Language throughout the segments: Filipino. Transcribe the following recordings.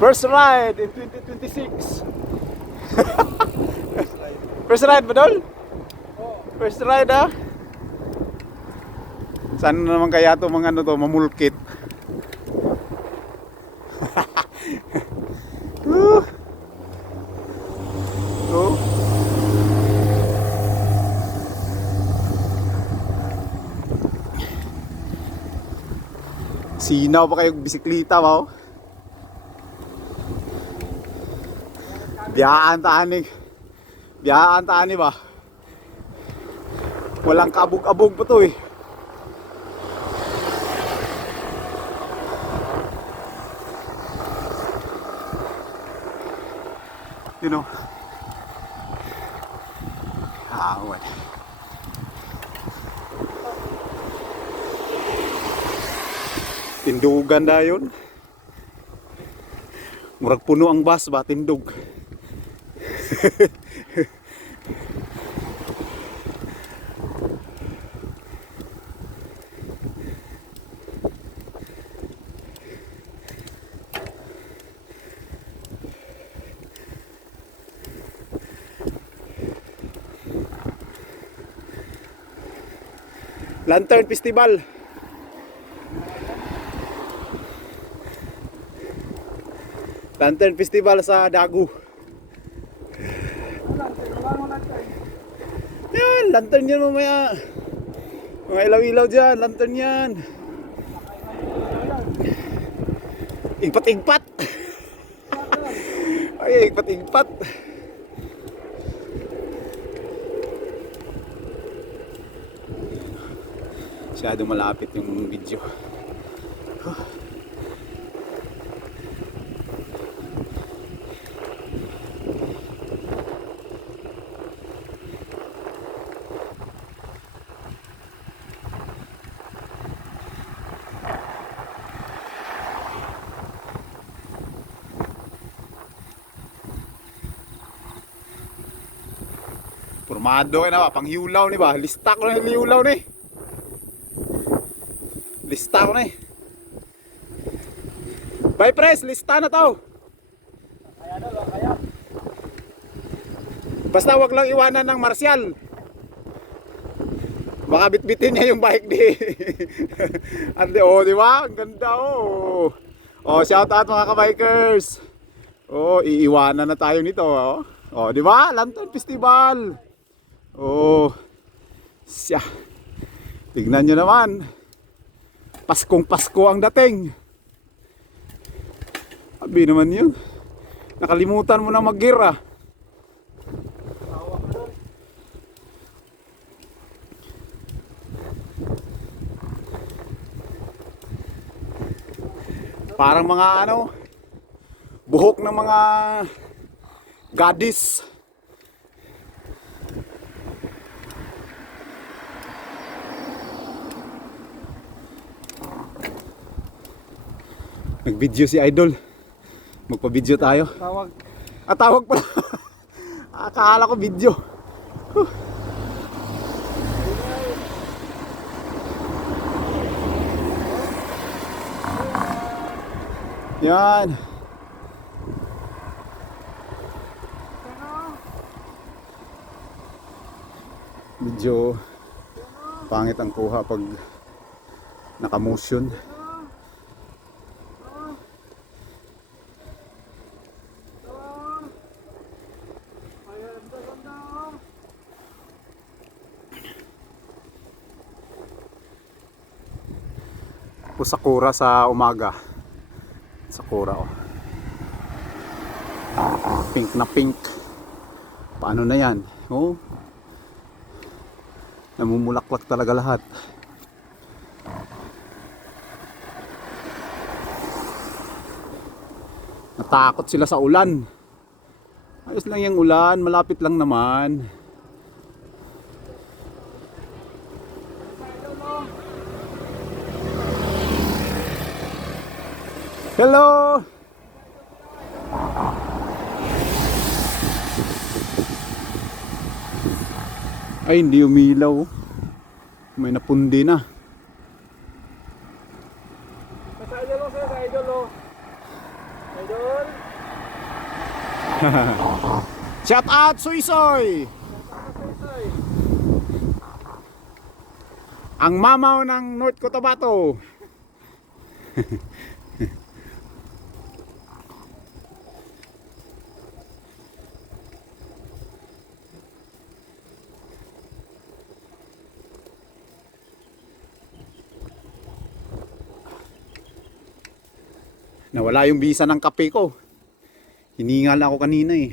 First ride in 2026. First ride ba, Dol? First ride, ah. Saan naman kaya ito mga ano to, mamulkit? Oh. Sinaw pa kayo bisikleta ba? Oh? Biyaan taani ba? Walang kabog-abog pa to eh. You know. What? Tindugan na yun. Murag puno ang bus ba? Tindog. Lantern Festival. Lantern Festival sa Dagu. Yan, lantern yan mamaya. Mga ilaw-ilaw dyan, lantern yan. Igpat-igpat. Ay, igpat-igpat. Masyado malapit yung video. Formado ka na ba? Panghiulaw ni ba? Lista ko na yung hiulaw ni. Lista ko na eh. Bye press, lista na to. Kaya na ba? Kaya. Basta wag lang iwanan ng Martial. Baka bitbitin niya yung bike di. Ande, oh, di ba? Ang ganda oh. Oh, shout out mga ka-bikers. Oh, iiwanan na tayo nito oh. Oh, di ba? Lantern Festival. Oh. Siya. Tignan niyo naman. Paskong Pasko ang dating. Abi naman yun. Nakalimutan mo na mag-gear ah. Parang mga ano, buhok ng mga gadis. Nag-video si Idol. Magpa-video tayo. Tawag. Ah, tawag pala. Akala ko video. Yan. Medyo pangit ang kuha pag naka-motion. Sakura sa umaga. Sakura oh. Pink na pink. Paano na yan? Oh. Namumulaklak talaga lahat. Natakot sila sa ulan. Ayos lang yung ulan, malapit lang naman. Hello! Ay, hindi umilaw. May napundi na. Sa idol, sir, sa idol, oh. Idol. Shout out Soy-Soy! Ang mamaw ng North Cotabato. Nawala yung bisa ng kape ko. Hiningal ako kanina eh.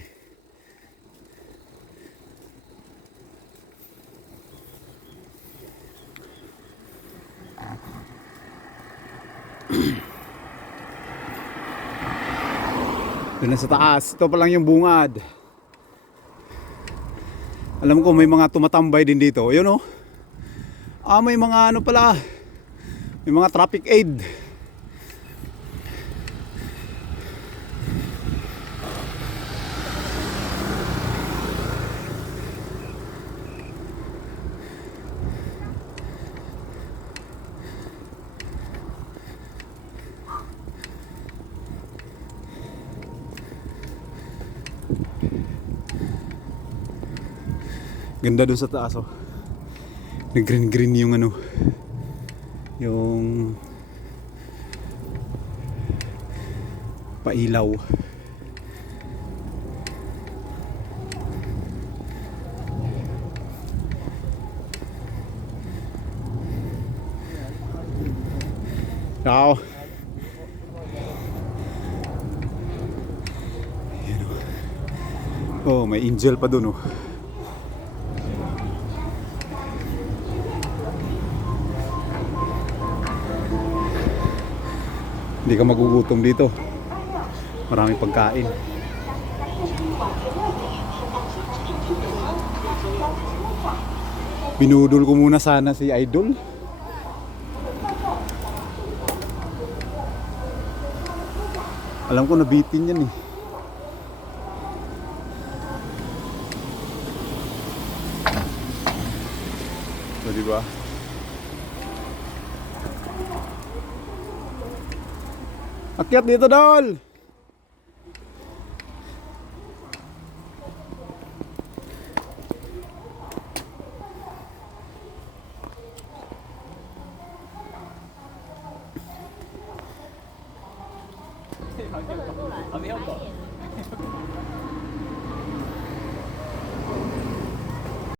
Doon na sa taas. Ito pa lang yung bungad. Alam ko may mga tumatambay din dito. Ayun oh. May mga ano pala. May mga traffic aid. Ganda doon sa taas oh. Nag-green green yung ano. Yung pailaw. Ciao. Yan oh. Oh, may angel pa doon oh. Hindi ka magugutom dito. Maraming pagkain. Binudol ko muna sana si Idol. Alam ko nabitin yan eh. So, diba? Akyat dito, Dol!